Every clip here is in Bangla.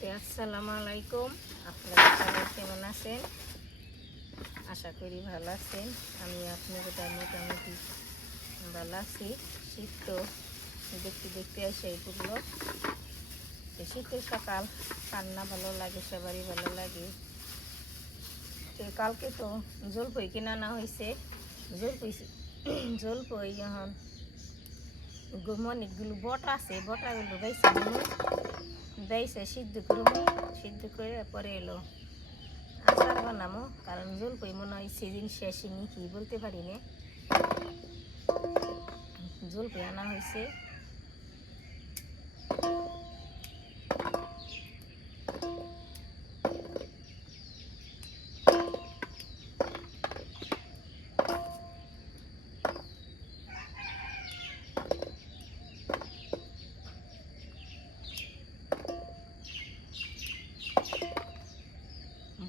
তে আসসালামু আলাইকুম। আপনারা সবাই কেমন আছেন? আশা করি ভালো আছেন। আমি আপনাদের মোটামুটি ভালো আছি। শীত তো দেখতে দেখতে আসে এইগুলো শীতের সকাল, কান্না ভালো লাগে, সবারই ভালো লাগে। তো কালকে তো জলপই কিনে আনা হয়েছে। জলপই জলপই এখন অনেকগুলো বটা আছে। বটাগুলো গাইছে দেয়ছে সিদ্ধ করব সিদ্ধ করে পরে এলো। আচার বানামো, কারণ জলপাই মনে হয় সিজন শেষে কি বলতে পারি না? জল জলপাই আনা হয়েছে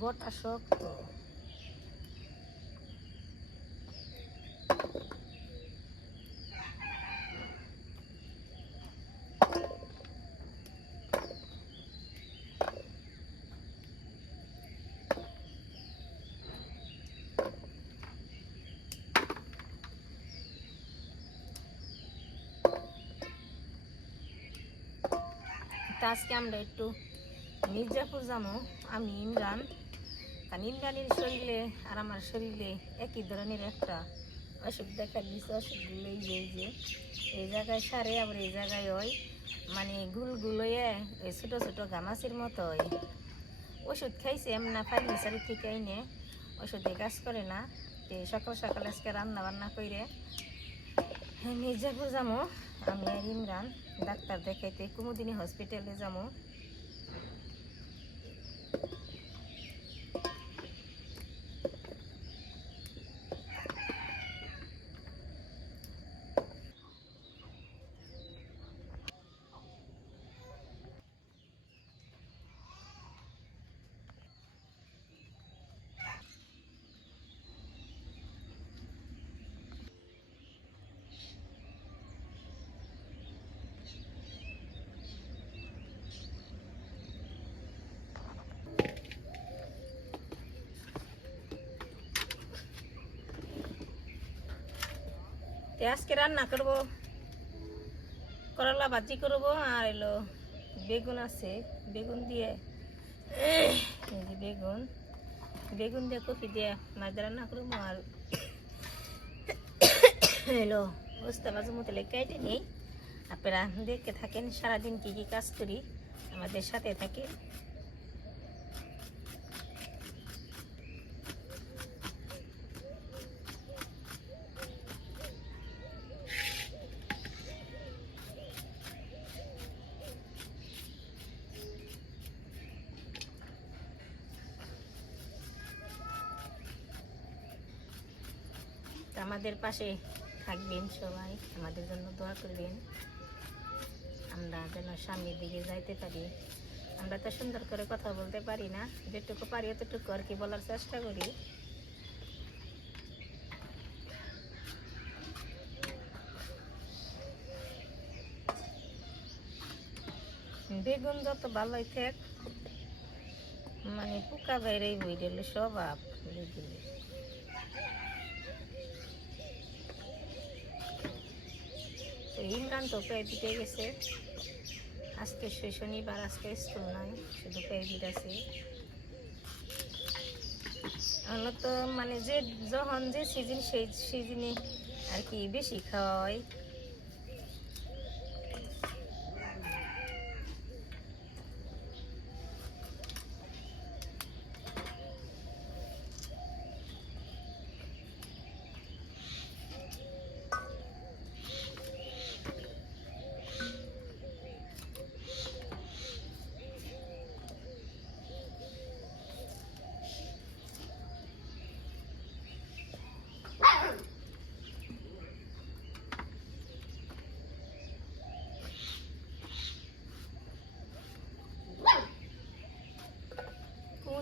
বটা শক্ত আজকে আমরা একটু মির্জাপুর যাব আমি ইমরান। কারণ ইমরানের শরীরে আর আমার শরীরে একই ধরনের একটা অসুখ দেখা দিচ্ছে অসুখগুলো এই যে। এই জায়গায় সারে, আবার এই জায়গায় ওই। মানে গুলগুলোয়ে ওই ছোটো ছোটো গামাচির মতো হয় ওষুধ খাইছে, এমন ফার্নিচার থেকে আইনে ওষুধে কাজ করে না। তো সকাল সকাল আজকে রান্না বান্না করে মির্জাপুর যাব আমি আর ইমরান ডাক্তার দেখাইতে কুমুদিনী হসপিটালে যাব তো আজকে রান্না করব, করলা ভাজি করব, আর এলো বেগুন আছে, বেগুন দিয়ে বেগুন বেগুন দিয়ে কপি দিয়ে মাছ রান্না করব, আর এলো বুঝতে পারছ মতো কেটে নেই। আপনারা দেখতে থাকেন সারাদিন কী কী কাজ করি, আমাদের সাথে থাকে তো আমাদের পাশে থাকবেন সবাই। আমাদের জন্য দোয়া করবেন। আমরা যেন সামনের দিকে যাইতে পারি। আমরা তো সুন্দর করে কথা বলতে পারি না। যেটুকু পারি অতটুকু আর কি বলার চেষ্টা করি। বেগুন যত ভালোই থাক মানে পোকা বাইরেই বই দিল স্বভাব বেগুনের তো গান তো প্রাইভেটে গেছে। আজকে শনিবার, আজকে স্কুল নাই, শুধু প্রাইভেট আছে। তো মানে যে, যখন যে সিজন সেই সিজনে আর কি বেশি খাওয়া হয়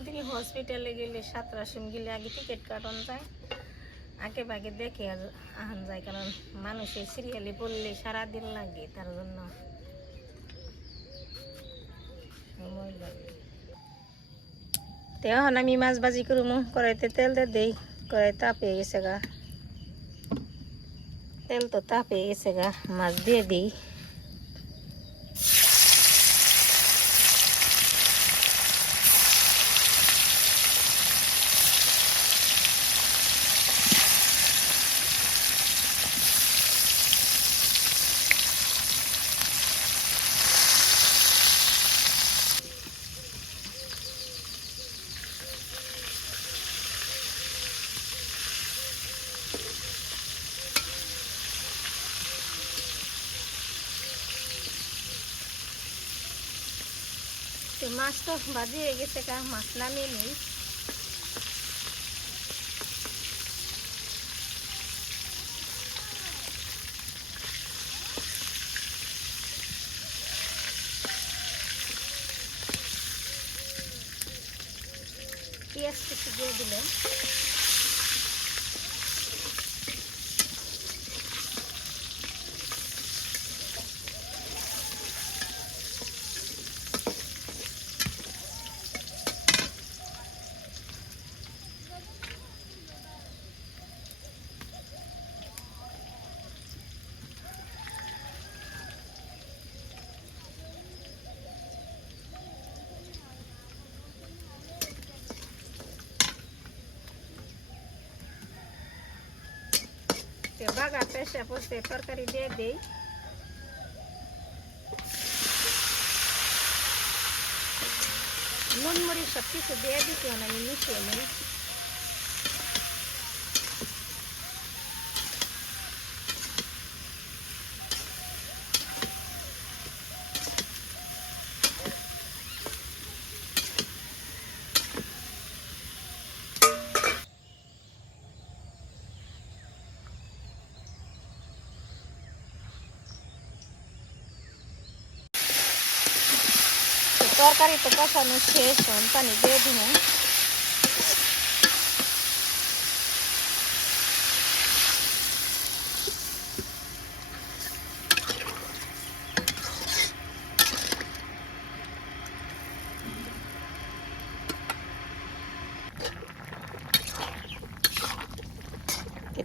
কুমুদিনী হসপিটালে গেলে সাতরাসিম গেলে আগে টিকিট কাটন যায়। আগে ভাগে দেখে আহান যায়, কারণ মানুষের সিরিয়ালে পড়লে সারাদিন লাগে, তার জন্য সময় লাগে। তো এখন আমি মাছ ভাজি করব কড়াইতে তেল দিয়ে দিই, কড়াই তাপে গেছে গা। তেল তো তাপে গেছে গা, মাছ দিয়ে দিই। মাছ তো ভাজি হয়ে গেছে গা মাছ নামিয়ে নিই। পেঁয়াজ কিছু দিয়ে দিলাম। তো বাগা পেশা পড়তে তরকারি দিয়ে দিই নুন মরিচ সব কিছু দিয়ে দিতে হবে তরকারি তো কষানো শেষ এখন পানি দিয়ে দিব।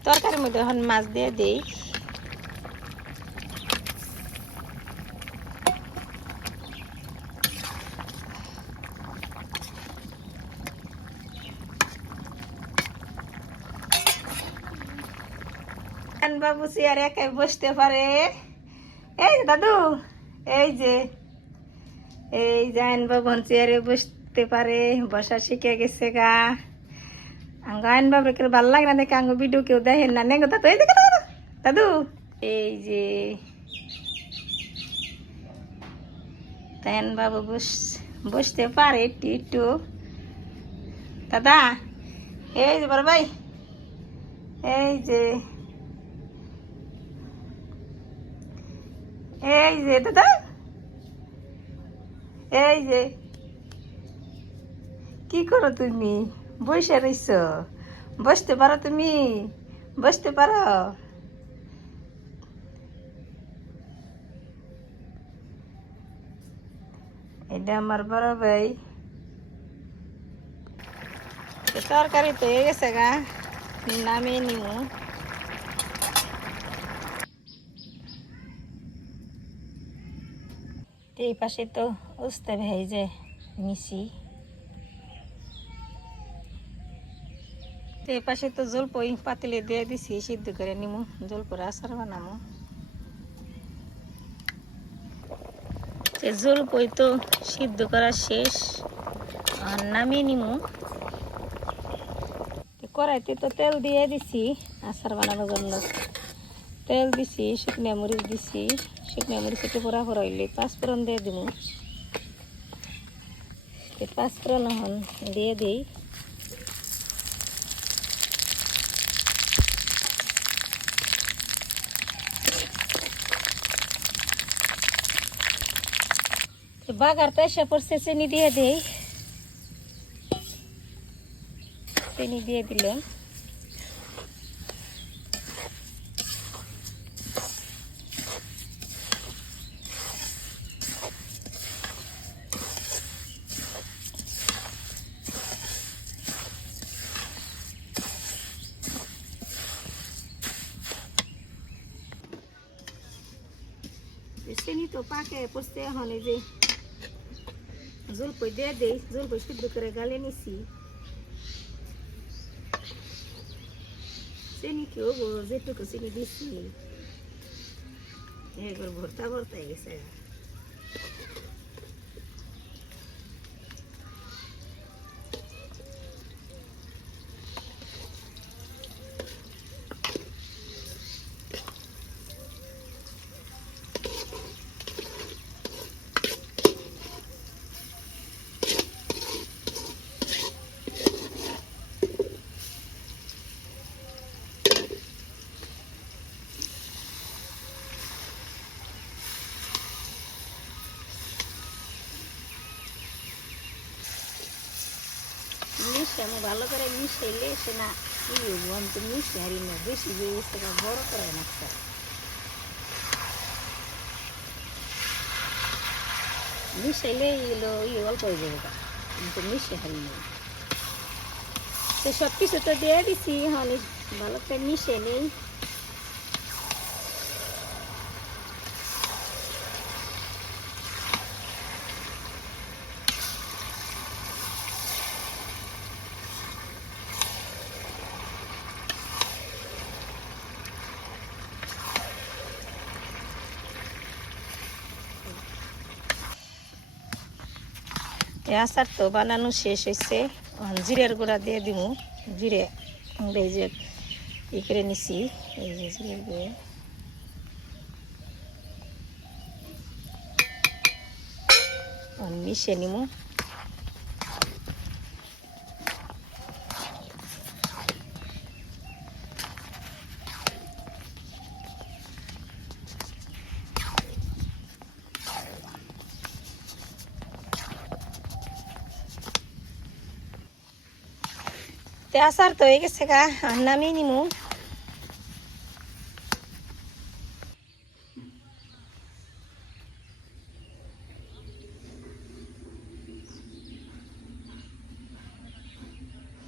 তরকারির মধ্যে এখন মাছ দিয়ে দিই। বাবু চেয়ারে একাই বসতে পারে। এই দাদু, এই যে, এই জায়ন বাবু চেয়ারে বসতে পারে, বসা শিখে গেছে গা। আঙ্গ আইন বাবু কেউ ভালো লাগে না দেখে, আঙ্গ ভিডিও কেউ দেখেন না। নেগো দাদু, এই দেখো দাদু, এই যে। তাইন বাবু বস, বসতে পারে একটু একটু। দাদা, এই যে বড় ভাই, এই যে। এই যে দাদা এই যে। কি করো তুমি? বসে রইছ। বসতে পারো তুমি? বসতে পারো? এটা আমার বড় ভাই। তরকারি তো হয়ে গেছে গা। নামিয়ে নিমু। এই পাশে তো উস্তে ভেজে নিছি এই পাশে তো জলপই পাতিলে দিয়ে দিছি, সিদ্ধ করে নিমু জলপরে আচার বানামু। জলপই তো সিদ্ধ করা শেষ, আর নামিয়ে নিমু। কড়াইতে তো তেল দিয়ে দিছি, আচার বানানোর জন্য। তেল দিছি, শুকনো মরিচ দিছি। মরিচ একটু পরা পরাইলে পাঁচফোড়ন দিয়ে দিব পাঁচফোড়ন দিয়ে দিই। বাগার তো এসে পড়ছে চিনি দিয়ে দেই। চিনি দিয়ে দিলাম। তো পাকে পড়তে এখন এই যে জলপই দিয়ে দেই জলপই সিদ্ধ করে গালে নিছি চিনি কি হব যেটুকু চিনি দিছি এবার ভর্তা ভর্তা হয়ে গেছে মিশানো ভালো করে মিশাইলে সে না কি বলব আমি তো মিশে হারি না, বেশি যে গেছে বড় করে নাকটা মিশাইলে এগুলো ইয়ে অল্প হয়ে যাবে। আমি তো মিশে হারি না তো সব কিছু তো দিয়ে দিছি, এখন ভালো করে মিশে নেই। এই আচার তো বানানো শেষ হয়েছে জিরের গুঁড়া দিয়ে দিব জিরে এই যে ই করে নিছি। এই যে জিরের গুঁড়ো। মিশে নিব তে আচার তো হয়ে গেছে গা আর নামিয়ে নিমু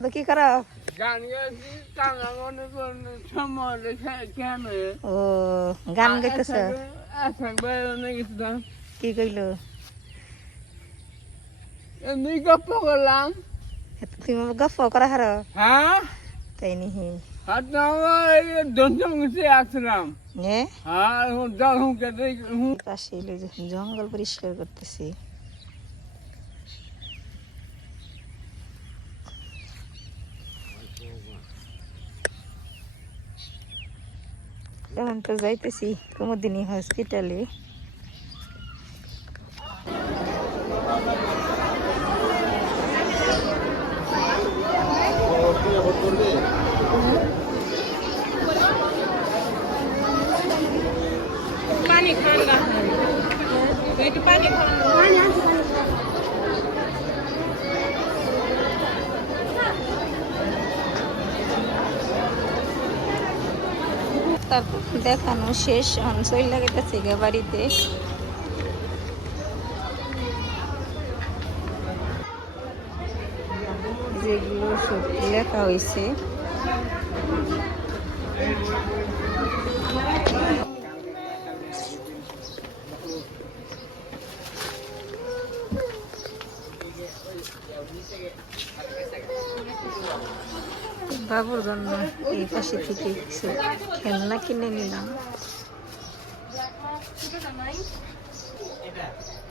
কি কর ও গান গাইতেছ কি কইলো গপ্প করলাম তুমি গপ্প করা হার হ্যাঁ তাই নিহি জঙ্গল পরিষ্কার করতেছি এখন তো যাইতেছি কুমুদিনী হসপিটালে পানি তারপর দেখানো শেষ এখন শৈল লাগাইতেছে গে বাড়িতে। যেগুলো সব লেখা হয়েছে। বাবুর জন্য এই পাশে থেকে কিছু খেলনা কিনে নিলাম।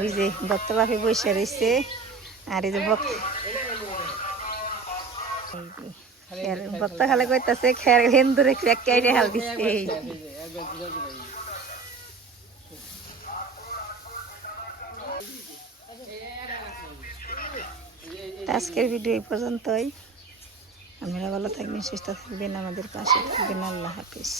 ওই যে বক্তা বাপে বসে রয়েছে আর এই যে এই বক্তা খালে কইতাছে, খের হেন্দুরে ক্র্যাক কাইরে হাল। তা আজকের ভিডিও এই পর্যন্তই। আপনারা ভালো থাকবেন, সুস্থ থাকবেন, আমাদের পাশে থাকবেন। আল্লাহ হাফিজ।